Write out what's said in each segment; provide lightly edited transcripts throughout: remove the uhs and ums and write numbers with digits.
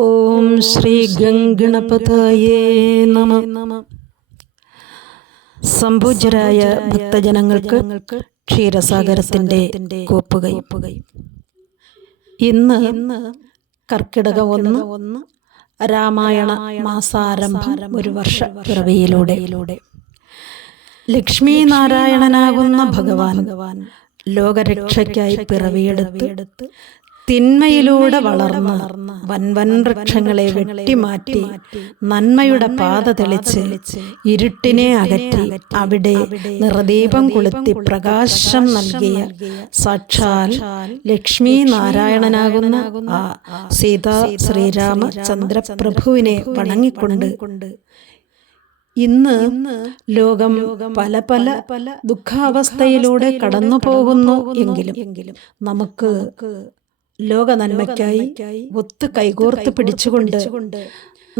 ഓം ശ്രീ ഗംഗണപതയേ നമഃ. സംപൂജ്യരായ ഭക്തജനങ്ങൾക്ക് ക്ഷീരസാഗരത്തിന്റെ കോപ്പുകൈ. ഇന്ന് കർക്കിടകം 1 രാമായണ മാസാരംഭം ഒരു വർഷ പിറവിയിലൂടെ ലക്ഷ്മീ നാരായണനാകുന്ന ഭഗവാൻ ലോകരക്ഷയ്ക്കായി പിറവിയെടുത്ത് തിന്മയിലൂടെ വളർന്ന് വൻവൻ വൃക്ഷങ്ങളെ വെട്ടിമാറ്റി നന്മയുടെ പാത തെളിച്ച് ഇരുട്ടിനെ അകറ്റി അവിടെ നിറദീപം കൊളുത്തി പ്രകാശം നൽകിയ സാക്ഷാൽ ലക്ഷ്മീ നാരായണനാകുന്ന ആ സീതാ ശ്രീരാമചന്ദ്ര പ്രഭുവിനെ വണങ്ങിക്കൊണ്ട് ഇന്ന് ലോകം പല പല ദുഃഖാവസ്ഥയിലൂടെ കടന്നു പോകുന്നു എങ്കിലും നമുക്ക് ലോക നന്മയ്ക്കായി ഒത്തു കൈകോർത്ത് പിടിച്ചുകൊണ്ട്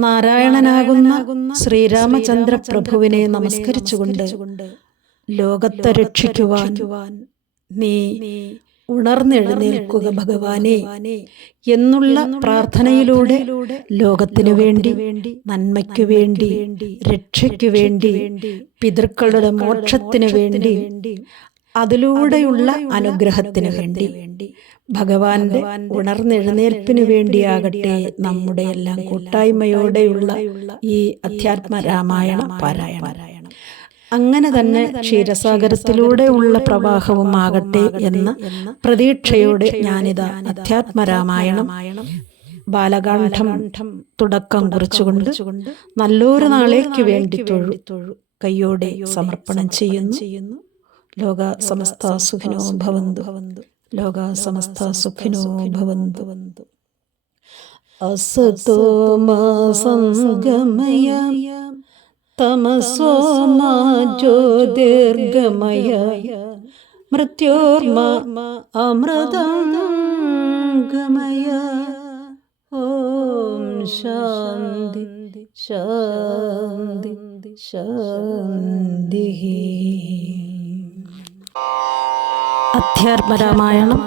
നാരായണനാകുന്ന ശ്രീരാമചന്ദ്ര പ്രഭുവിനെ നമസ്കരിച്ചുകൊണ്ട് ലോകത്തെ രക്ഷിക്കുവാൻ നീ ഉണർന്നെഴുന്നേൽക്കുക ഭഗവാനെ എന്നുള്ള പ്രാർത്ഥനയിലൂടെ ലോകത്തിനു വേണ്ടി, നന്മയ്ക്കു വേണ്ടി, രക്ഷയ്ക്കു വേണ്ടി, പിതൃക്കളുടെ മോക്ഷത്തിനു വേണ്ടി, അതിലൂടെയുള്ള അനുഗ്രഹത്തിനു വേണ്ടി, ഭഗവാന്റെ ഉണർന്നെഴുന്നേൽപ്പിനു വേണ്ടിയാകട്ടെ നമ്മുടെ എല്ലാം കൂട്ടായ്മയോടെയുള്ള ഈ അധ്യാത്മ രാമായണ പാരായണം. അങ്ങനെ തന്നെ ക്ഷീരസാഗരത്തിലൂടെയുള്ള പ്രവാഹവും ആകട്ടെ എന്ന പ്രതീക്ഷയോടെ ഞാനിതാ അധ്യാത്മരാമായണം ബാലകാന്ഡം തുടക്കം കുറിച്ചുകൊണ്ട് നല്ലൊരു നാളേക്ക് വേണ്ടി കയ്യോടെ സമർപ്പണം ചെയ്യുന്നു. ലോക സമസ്ത സുഖിനോ ഭവന്തു. ലോക സമസ്ത സുഖിനോ ഭവന്തു. അസതോ മാ സംഗമയ തമസോ മാ ജ്യോതിർഗമയ മൃത്യോർമാ അമൃതം ഗമയ. ഓം ശാന്തി ശാന്തി ശാന്തി. അധ്യാത്മരാമായണം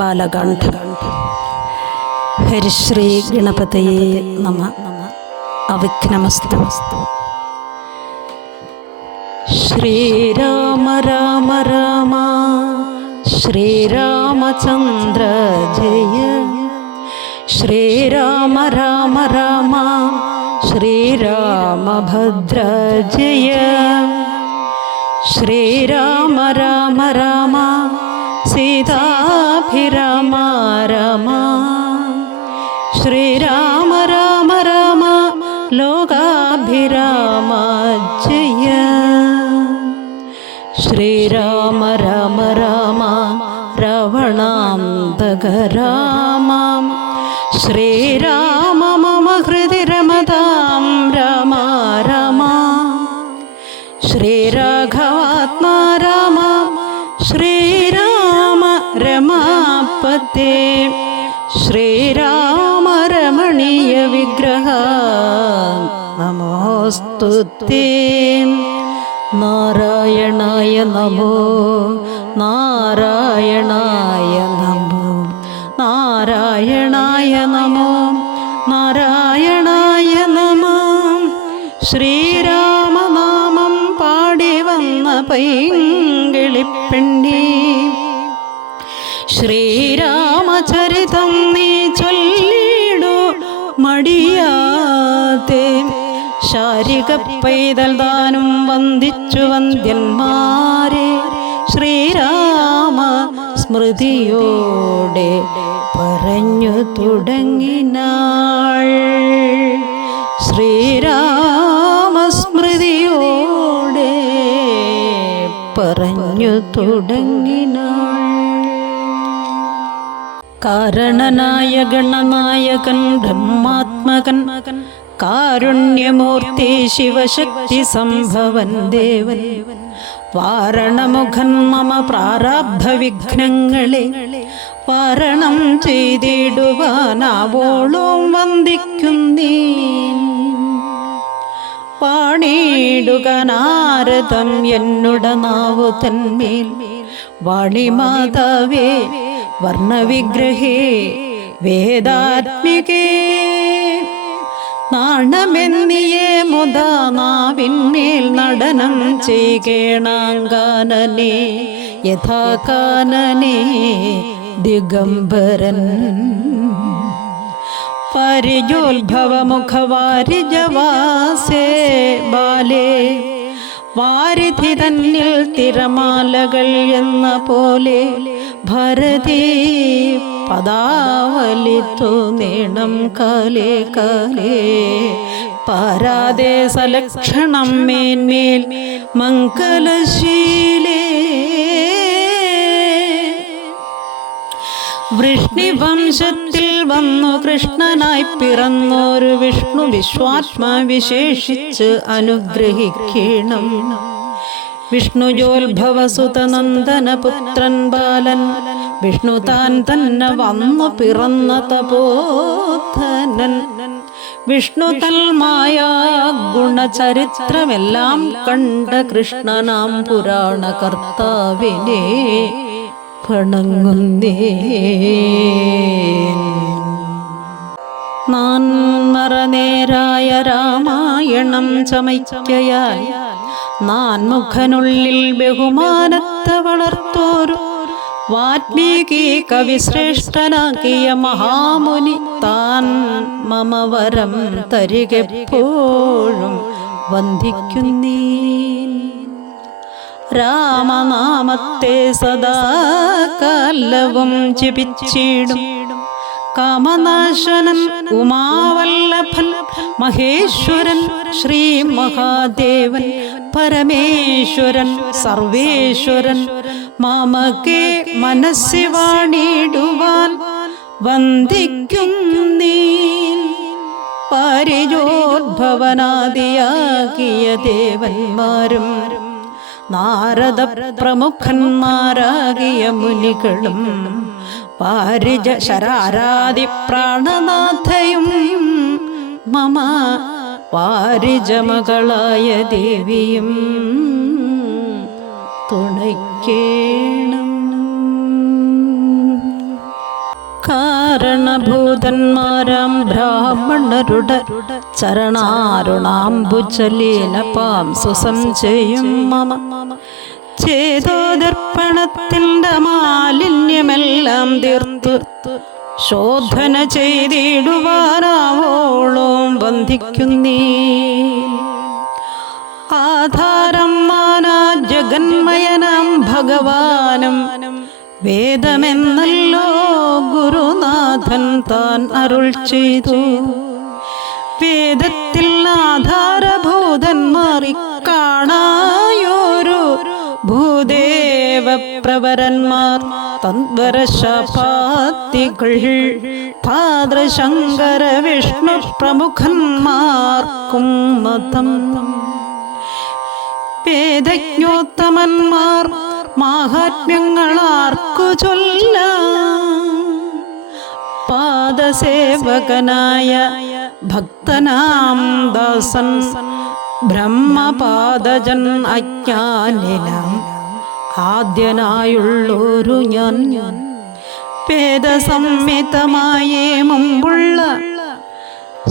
ബാലകാന്ഡം. ഹരിശ്രീ ഗണപതയേ നമഃ. അവിഘ്നമസ്തു. ശ്രീരാമ രാമ രാമ ശ്രീരാമചന്ദ്ര ജയ. ശ്രീരാമ രാമ രാമ ശ്രീരാമഭദ്ര ജയ. ശ്രീരാമ രാമ രാമ സീതാഭിരാമ രാമ. ശ്രീരാമ രാമ രാമ ലോകാഭിരാമ ജയ. ശ്രീരാമ രാമ രാമ രാവണാന്തക രാമ. ശ്രീരാമ മമ ഹൃദി രമതാം രാമ രാമ. ശ്രീരാഘവാത്മാ രാമ ശ്രീരാമ രമാപതേ. ശ്രീരാമ രമണീയ വിഗ്രഹ നമോസ്തുതേ. നാരായണായ നമോ നാരായണായ നമോ നാരായണായ നമോ നാരായണായ നമോ. ശ്രീരാമനാമം പാടി വന്ന പൈങ്കിളിപ്പെണ്ണി ശ്രീരാമചരിതം നീ ചൊല്ലിടൂ മടിയാതെ. ശാരിക പൈതൽ താനും വന്ദിച്ചു വന്ദ്യന്മാരെ ശ്രീരാമ സ്മൃതിയോടെ പറഞ്ഞു തുടങ്ങിനാൾ. ശ്രീരാമ സ്മൃതിയോടെ പറഞ്ഞു തുടങ്ങിനാൾ. കാരണനായ ഗണനായകൻ ബ്രഹ്മാത്മകൻ കാരുണ്യമൂർത്തി ശിവശക്തി സംഭവൻ ദേവൻ. വാരണമുഖൻ മമ പ്രാരബ്ധ വിഘ്നങ്ങളെ വാരണം ചെയ്തിടുവാനാവോളം വന്ദിക്കുന്നീ. പാണിടുക നാരദം എന്നുട നാവു തന്മേൽ. വാണിമാതാവേ വർണ്ണവിഗ്രഹേ വേദാത്മികേ നാണമെന്നിയേ മുതാ നാവിന്മേൽ നടനം ചെയ്യണാങ്കാനനെ യഥാ കാനനെ ദിഗംബരൻ പരിജോത്ഭവമുഖവാരിജവാസേ ബാലേ വാരിധി തന്നിൽ തിരമാലകൾ എന്ന പോലെ ഭരതീ പദാവലിത്തു നീണം കാലേ കാലേ പാരാതെ സലക്ഷണം മേന്മേൽ മംഗലശീലേ വൃഷ്ണിവംശത്തിൽ വന്നു കൃഷ്ണനായി പിറന്നൊരു വിഷ്ണു വിശ്വാത്മ വിശേഷിച്ച് അനുഗ്രഹിക്കണം. വിഷ്ണുജോത്ഭവസുതനന്ദന പുത്രൻ ബാലൻ വിഷ്ണു താൻ തന്നെ വന്നു പിറന്ന തപോധനൻ. വിഷ്ണു തൽമായ ഗുണചരിത്രമെല്ലാം കണ്ട കൃഷ്ണനാം പുരാണ കർത്താവിനെ വണങ്ങുന്നേ. നാൻമറനേരായ രാമായണം ചമയ്ക്കയാൽ നാൻമുഖനുള്ളിൽ ബഹുമാനത്തെ വളർത്തോരു വാൽമീകി കവിശ്രേഷ്ഠനാക്കിയ മഹാമുനി താൻ മമ വരം തരികെപ്പോഴും വന്ദിക്കുന്നീ. രാമനാമത്തെ സദാ കാലവും ജപിച്ചിടും കാമനാശനൻ ഉമാവല്ലഭൻ മഹേശ്വരൻ ശ്രീ മഹാദേവൻ പരമേശ്വരൻ സർവേശ്വരൻ മാമകെ മനസ്സി വാണിടുവാൻ വന്ദിക്കുന്നീ. പാരിജോദ്ഭവനാദിയാകിയ ദേവന്മാരും നാരദ പ്രമുഖന്മാരാകിയ മുനികളും പാരിജ ശരാരാദി പ്രാണനാഥയും മമ വാരിജമകളായ ദേവിയും തുണയ്ക്കേണം. കാരണഭൂതന്മാരാം ബ്രാഹ്മണരുടെ ചരണാരുണാംബുജലീനപാം സുസംശയും മമ ചേതോദർപ്പണത്തിൻ്റെ മാലിന്യമെല്ലാം തീർത്തു ശോധന ചെയ്തിടുവാനാവോളം വന്ദിക്കുന്നീ. ആധാരം നാനാ ജഗന്മയനാം ഭഗവാനും വേദമെന്നല്ലോ ഗുരുനാഥൻ താൻ അരുൾ ചെയ്തു. വേദത്തിൽ ആധാരഭൂതന്മാറി കാണായോരു ഭൂദേവ പ്രവരന്മാർ തദ്വരശപാത്തികൾ ഭാദ്രശങ്കര വിഷ്ണു പ്രമുഖന്മാർക്കും മതം. വേദജ്ഞോത്തമന്മാർ മാഹാത്മ്യങ്ങളാർക്കു ചൊല്ലാം. പാദസേവകനായ ഭക്തനാം ദാസൻ ബ്രഹ്മപാദജൻ അജ്ഞാനിനാം ആദ്യനായുള്ളൊരു ഞാൻ വേദസംഹിതമായേ മുമ്പുള്ള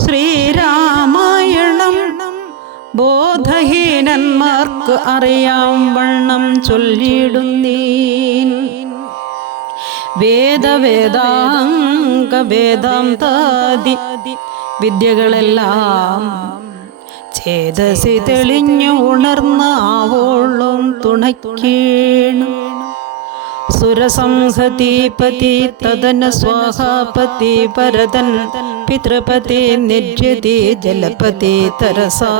ശ്രീരാമായണം ബോധഹീനന്മാർക്ക് അറിയാം വണ്ണം ചൊല്ലിടുന്നീൻ. വേദാംഗ വേദാന്താദി വിദ്യകളെല്ലാം ചേതസി തെളിഞ്ഞു ഉണർന്ന ആവോളം തുണയ്ക്കേണം. സുരസംഹതിപതി തദന സ്വാഹാപതി പരതൻ പിതൃപതി നിര്യതി ജലപതി തരസാ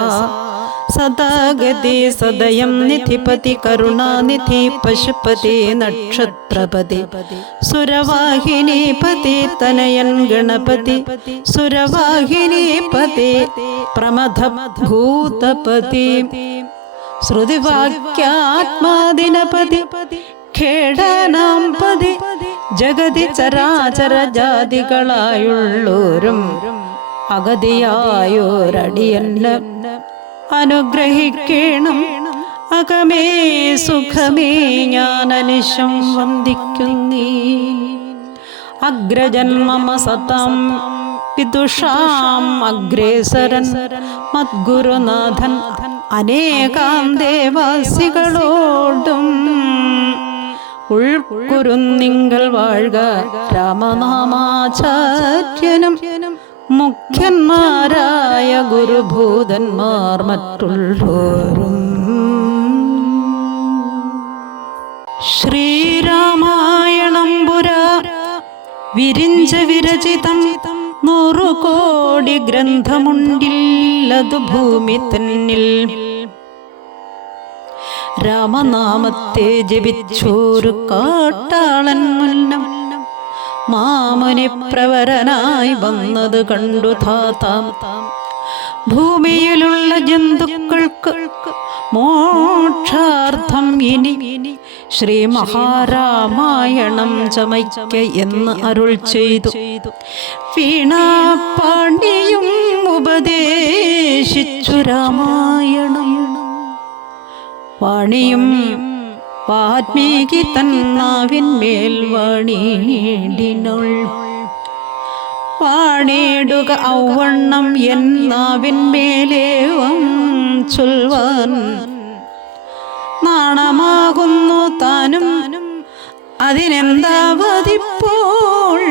സദാഗതി സദയം നിധിപതി കരുണാനിധി പശുപതി നക്ഷത്രപതി സുരവാഹിനീപതി തനയൻ ഗണപതി സുരവാഹിനീപതി പ്രമഥഭൂതപതി ശ്രുതിവാക്യാത്മാദിനപതി ഖേടാനാം പതി ജഗതി ചരാചര ജാതികളായുള്ളോരും അഗതിയായോരടിയന്നെ അനുഗ്രഹിക്കണം. അകമേ സുഖമേ ഞാൻ അനിശം വന്ദിക്കുന്നീ. അഗ്രജന്മമ സതം വിദുഷാം അഗ്രേസരൻ മദ്ഗുരുനാഥൻ അനേകാം ദേവാസികളോടും ഉൾക്കുരുന്നിങ്കൽ വാഴ്ക രാമനാമാചാര്യനും മുഖ്യന്മാരായ ഗുരുഭൂതന്മാർ മറ്റുള്ളോരും. ശ്രീരാമായണം പുരാ വിരിഞ്ച വിരചിതം 100 കോടി ഗ്രന്ഥമുണ്ടില്ലതു ഭൂമി തന്നിൽ. രാമനാമത്തെ ജപിച്ചോരു കാട്ടാളൻ മുന്നം മാമുനി പ്രവരനായി വന്നത് കണ്ടു താതാം. ഭൂമിയിലുള്ള ജന്തുക്കൾക്ക് മോക്ഷാർത്ഥം ഇനി ശ്രീ മഹാരാമായണം ചമയ്ക്ക എന്ന് അരുൾ ചെയ്തു. വീണാപാണ്ഡിയും ഉപദേശിച്ചു രാമായണം. വാണിയും വാൽമീകി തന്നാവിന്മേൽ വാണിയിടിനോൾ. വാണിടുക ഔവണ്ണം എന്നാവിന്മേലേവം ചൊൽവാൻ നാണമാകുന്നു താനും അതിനെന്താവതിപ്പോൾ.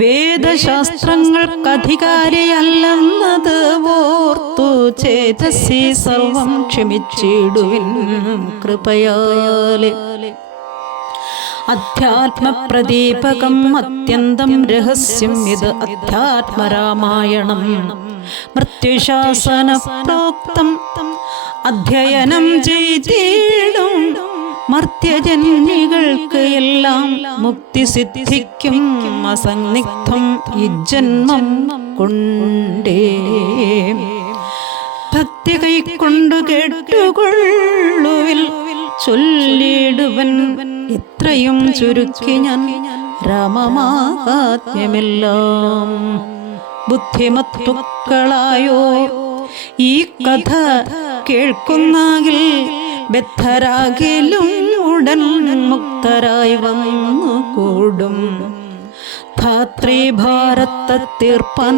വേദശാസ്ത്രങ്ങൾക്കധികാരിയല്ലെന്നത് ഓർത്തു ചേതസി സർവം ക്ഷമിച്ചിടുവിൻ കൃപയാലെ. അധ്യാത്മപ്രദീപകം അത്യന്തം രഹസ്യം ഇത് അധ്യാത്മരാമായണം. മൃത്യുശാസന പ്രോക്തം അധ്യയനം ചെയ്തിടും മർത്യജന്മികൾക്ക് എല്ലാം മുക്തി സിദ്ധിക്കും അസന്നിഗ്ധം ഈ ജന്മം കൊണ്ടേ. ഭക്തി കൈക്കൊണ്ടു കേട്ടുകൊള്ളുവിൽ ചൊല്ലിടുവൻ എത്രയും ചുരുക്കി ഞാൻ രാമമാഹാത്മ്യമെല്ലാം. ബുദ്ധിമത്തുക്കളായോ ഈ കഥ കേൾക്കുന്നാകിൽ ബദ്ധരാകിലും ഉടൻ മുക്തരായി വന്നു കൂടും. ധാത്രീ ഭാരത്തെ തീർപ്പാൻ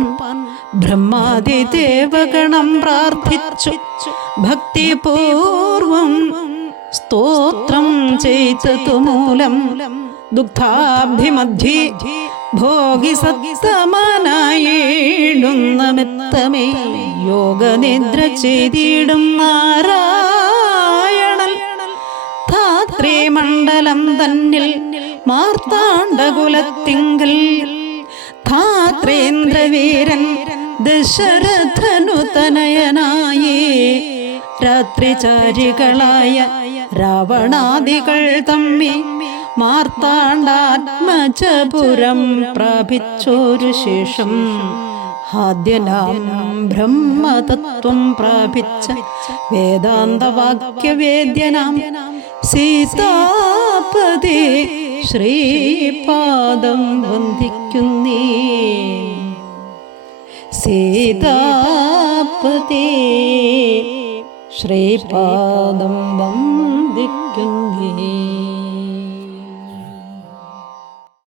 ബ്രഹ്മാദി ദേവഗണം പ്രാർത്ഥിച്ചു ഭക്തിപൂർവം സ്തോത്രം ചെയ്തതു മൂലം ദുഃഖാഭിമധ്യേ ഭോഗി സത്തമനായിടുന്ന മെത്തമേ യോഗനിദ്ര ചെയ്തിടും നാരായണൻ. ധാത്രീ മണ്ഡലം തന്നിൽ മാർത്താണ്ഡകുലത്തിങ്കൽ ധാത്രീന്ദ്രവീരൻ ദശരഥനു തനയനായേ. രാത്രിചാരികളായ രാവണാദികൾ തമ്മി മാർത്താണ്ഡാത്മജപുരം പ്രാപിച്ചോരു ശേഷം ആദ്യനാം ബ്രഹ്മതത്വം പ്രാപിച്ച വേദാന്തവാക്യവേദ്യനാം സീതാപതി ശ്രീപാദം വന്ദിക്കുന്നേ. സീതാപതി ശ്രീപാദം വന്ദിക്കുന്നേ.